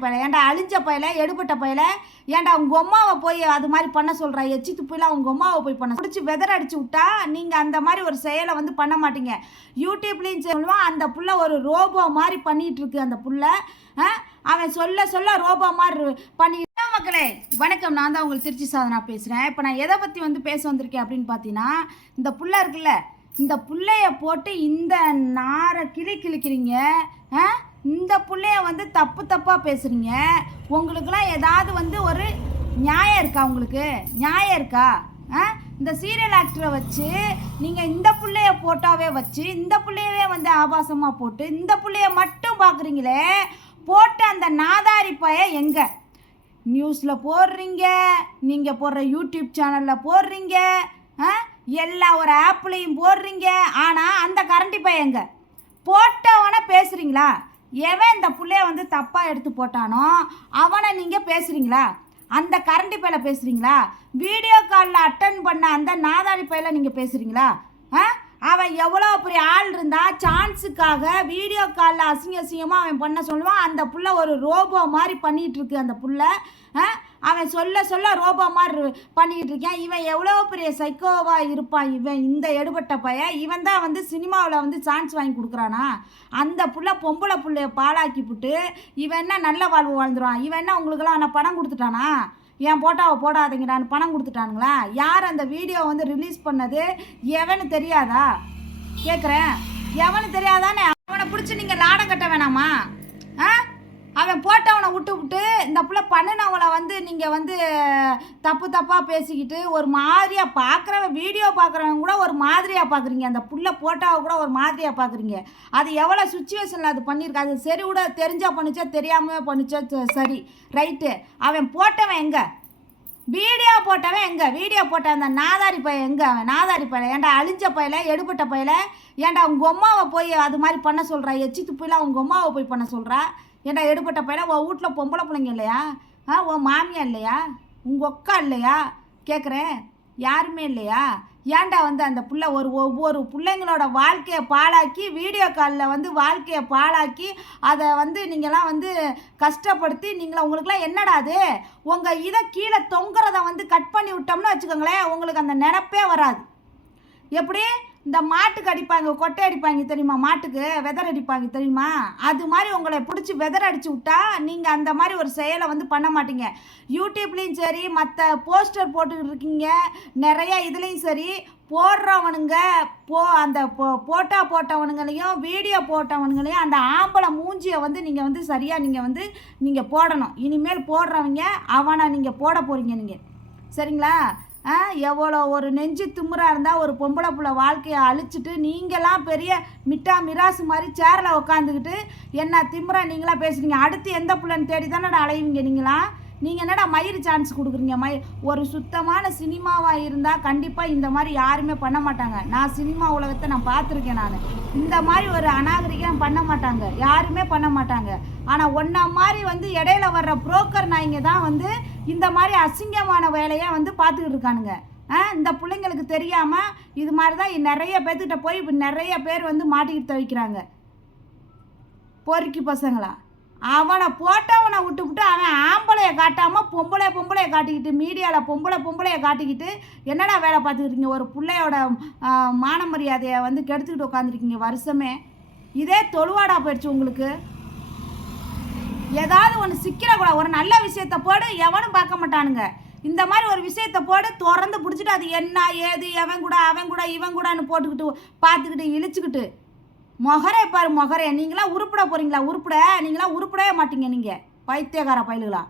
பயல. ஏன்டா அழிஞ்ச பயல எடுபட்ட பயல? ஏன்டா உங்க அம்மாவை போய் அது மாதிரி பண்ண சொல்கிறா எச்சி துப்பிலாம் உங்க அம்மாவை போய் பண்ண பிடிச்சி வெதர் அடிச்சு விட்டா நீங்கள் அந்த மாதிரி ஒரு செயலை வந்து பண்ண மாட்டீங்க. யூடியூப்லேயும் சொல்லுவான் அந்த புள்ள ஒரு ரோபோ மாதிரி பண்ணிட்டு இருக்கு அந்த புள்ள. ஆ? அவன் சொல்ல சொல்ல ரோபோ மாதிரி பண்ணி மக்களே? வணக்கம். நான் தான் உங்களுக்கு திருச்சி சாதனா பேசுகிறேன் இப்போ நான் எதை பற்றி வந்து பேச வந்திருக்கேன் அப்படின்னு பார்த்தீங்கன்னா இந்த புள்ள இருக்குல்ல இந்த புள்ளைய போட்டு இந்த நாரை கிளி கிழிக்கிறீங்க. ஆ? இந்த பிள்ளைய வந்து தப்பு தப்பாக பேசுகிறீங்க உங்களுக்குலாம் ஏதாவது வந்து ஒரு நியாயம் இருக்கா உங்களுக்கு? நியாயம் இருக்கா? ஆ? இந்த சீரியல் ஆக்டரை வச்சு நீங்கள் இந்த பிள்ளைய போட்டாவே வச்சு இந்த பிள்ளையவே வந்து ஆபாசமாக போட்டு இந்த பிள்ளைய மட்டும் பார்க்குறீங்களே போட்டு அந்த நாதாரி பய எங்கே? நியூஸில் போடுறீங்க நீங்கள் போடுற யூடியூப் சேனலில் போடுறீங்க ஆ? எல்லா ஒரு ஆப்லேயும் போடுறீங்க ஆனால் அந்த கரண்டி பையங்க போட்டவனை பேசுகிறீங்களா எவன் இந்த பிள்ளைய வந்து தப்பாக எடுத்து போட்டானோ அவனை நீங்கள் பேசுகிறீங்களா அந்த கரண்டி பையில பேசுகிறீங்களா வீடியோ காலில் அட்டன் பண்ண அந்த நாதாரி பையில நீங்கள் பேசுகிறீங்களா அவன் எவ்வளோ பெரிய ஆள் இருந்தா சான்ஸுக்காக வீடியோ காலில் அசிங்க அசிங்கமாக அவன் பண்ண சொல்லுவான். அந்த புள்ள ஒரு ரோபோ மாதிரி பண்ணிகிட்டு இருக்கு அந்த புள்ள. அவன் சொல்ல சொல்ல ரோபோ மாதிரி பண்ணிக்கிட்டு இருக்கான். இவன் எவ்வளோ பெரிய சைக்கோவாக இருப்பான் இவன் இந்த எடுபட்ட பையன். இவன் தான் வந்து சினிமாவில் வந்து சான்ஸ் வாங்கி கொடுக்குறானா? அந்த புள்ள பொம்பளை புள்ளைய பாலாக்கி விட்டு இவன் என்ன நல்ல வாழ்வு வாழ்ந்துருவான்? இவன் என்ன உங்களுக்கெல்லாம் ஆனால் பணம் கொடுத்துட்டானா? என் போட்டாவை போடாதீங்கடான்னு பணம் கொடுத்துட்டானுங்களா? யார் அந்த வீடியோ வந்து ரிலீஸ் பண்ணது? எவனு தெரியாதா? கேட்குறேன் எவனு தெரியாதானே அவனை பிடிச்சி நீங்கள் லாடம் கட்ட வேணாமா? ஆ? அவன் போட்டவனை விட்டு விட்டு இந்த பிள்ளை பண்ணினவளை வந்து நீங்கள் வந்து தப்பு தப்பாக பேசிக்கிட்டு ஒரு மாதிரியாக பார்க்குறவன் வீடியோ பார்க்குறவன் கூட ஒரு மாதிரியாக பார்க்குறீங்க அந்த புள்ள போட்டாவை கூட ஒரு மாதிரியாக பார்க்குறீங்க அது எவ்வளோ சுச்சுவேஷனில் அது பண்ணியிருக்கு? அது சரி கூட தெரிஞ்சா பண்ணுச்சா தெரியாமல் பண்ணுச்சா சரி. ரைட்டு அவன் போட்டவன் எங்கே? வீடியோ போட்டவன் எங்கே? வீடியோ போட்ட அந்த நாதாரி பையன் எங்கே அவன்? நாதாரி பையல ஏன்டா அழிஞ்ச பையல எடுபட்ட பையல ஏன்டா உங்கள் அம்மாவை போய் அது மாதிரி பண்ண சொல்கிறா எச்சி துப்பிலாம் அவங்க அம்மாவை போய் பண்ண சொல்கிறா ஏன்டா எடுபட்ட பையனா? உன் வீட்டில் பொம்பளை பிள்ளைங்க இல்லையா? ஆ உன் மாமியா இல்லையா? உங்கள் அக்கா இல்லையா? கேட்குறேன் யாருமே இல்லையா? ஏன்டா வந்து அந்த பிள்ளை ஒரு ஒவ்வொரு பிள்ளைங்களோட வாழ்க்கையை பாழாக்கி வீடியோ காலில் வந்து வாழ்க்கையை பாழாக்கி அதை வந்து நீங்களாம் வந்து கஷ்டப்படுத்தி நீங்களா உங்களுக்குலாம் என்னடா அது? உங்கள் இதை கீழே தொங்குறத வந்து கட் பண்ணி விட்டோம்னு வச்சுக்கோங்களேன் உங்களுக்கு அந்த நினப்பே வராது. எப்படி? இந்த மாட்டுக்கு அடிப்பாங்க கொட்டை அடிப்பாங்க தெரியுமா? மாட்டுக்கு வெதர் அடிப்பாங்க தெரியுமா? அது மாதிரி உங்களை பிடிச்சி வெதர் அடிச்சு விட்டா நீங்கள் அந்த மாதிரி ஒரு செயலை வந்து பண்ண மாட்டீங்க. யூடியூப்லேயும் சரி மற்ற போஸ்டர் போட்டுக்கிட்டு இருக்கீங்க நிறைய இதுலேயும் சரி போடுறவனுங்க போ அந்த போ போட்டா போட்டவனுங்களையும் வீடியோ போட்டவனுங்களையும் அந்த ஆம்பளை மூஞ்சியை வந்து நீங்கள் வந்து சரியாக நீங்கள் வந்து நீங்கள் போடணும். இனிமேல் போடுறவங்க அவனை நீங்கள் போட போகிறீங்க நீங்கள் சரிங்களா? எவ்வளோ ஒரு நெஞ்சு திமுறா இருந்தால் ஒரு பொம்பளை புள்ள வாழ்க்கையை அழிச்சிட்டு நீங்களாம் பெரிய மிட்டா மிராசு மாதிரி சேரில் உட்காந்துக்கிட்டு என்ன திமுறா நீங்களாம் பேசுகிறீங்க அடுத்து எந்த பிள்ளைன்னு தேடி தானடா அலைவீங்க நீங்களாம் நீங்கள் என்னடா மயிர் சான்ஸ் கொடுக்குறீங்க? மயிர் ஒரு சுத்தமான சினிமாவாக இருந்தால் கண்டிப்பாக இந்த மாதிரி யாருமே பண்ண மாட்டாங்க. நான் சினிமா உலகத்தை நான் பார்த்துருக்கேன் நான். இந்த மாதிரி ஒரு அநாகரிகம் பண்ண மாட்டாங்க. யாருமே பண்ண மாட்டாங்க. ஆனால் ஒன்றா மாதிரி வந்து இடையில வர்ற புரோக்கர் நாய்ங்க தான் வந்து இந்த மாதிரி அசிங்கமான வேலையை வந்து பார்த்துக்கிட்டு இருக்கானுங்க. ஆ இந்த பிள்ளைங்களுக்கு தெரியாமல் இது மாதிரி தான் நிறைய பேர்த்துக்கிட்ட போய் நிறைய பேர் வந்து மாட்டிக்கிட்டு துவைக்கிறாங்க. பொறுக்கி பசங்களா. அவனை போட்டவனை விட்டு விட்டு அவன் ஆம்பளையை காட்டாமல் பொம்பளை பொம்பளையை காட்டிக்கிட்டு மீடியாவில் பொம்பளை பொம்பளையை காட்டிக்கிட்டு என்னடா வேலை பார்த்துக்கிட்டீங்க ஒரு பிள்ளையோட மான மரியாதையை வந்து கெடுத்துக்கிட்டு உட்காந்துருக்கீங்க வருஷமே. இதே தொழுவாடா போயிடுச்சு உங்களுக்கு. ஏதாவது ஒன்று சிக்கிற ஒரு நல்ல விஷயத்த போடு எவனும் பார்க்க மாட்டானுங்க. இந்த மாதிரி ஒரு விஷயத்த போடு திறந்து பிடிச்சிட்டு அது என்ன ஏது எவன் கூட அவன் கூட இவன் கூடன்னு போட்டுக்கிட்டு பார்த்துக்கிட்டு இழிச்சுக்கிட்டு. மொகரே பாரு மொகரே. நீங்களாம் உருப்பிட போறீங்களா? உருப்பிட? நீங்களாம் உருப்பிடவே மாட்டீங்க நீங்கள் பைத்தியக்கார பயலுகளா.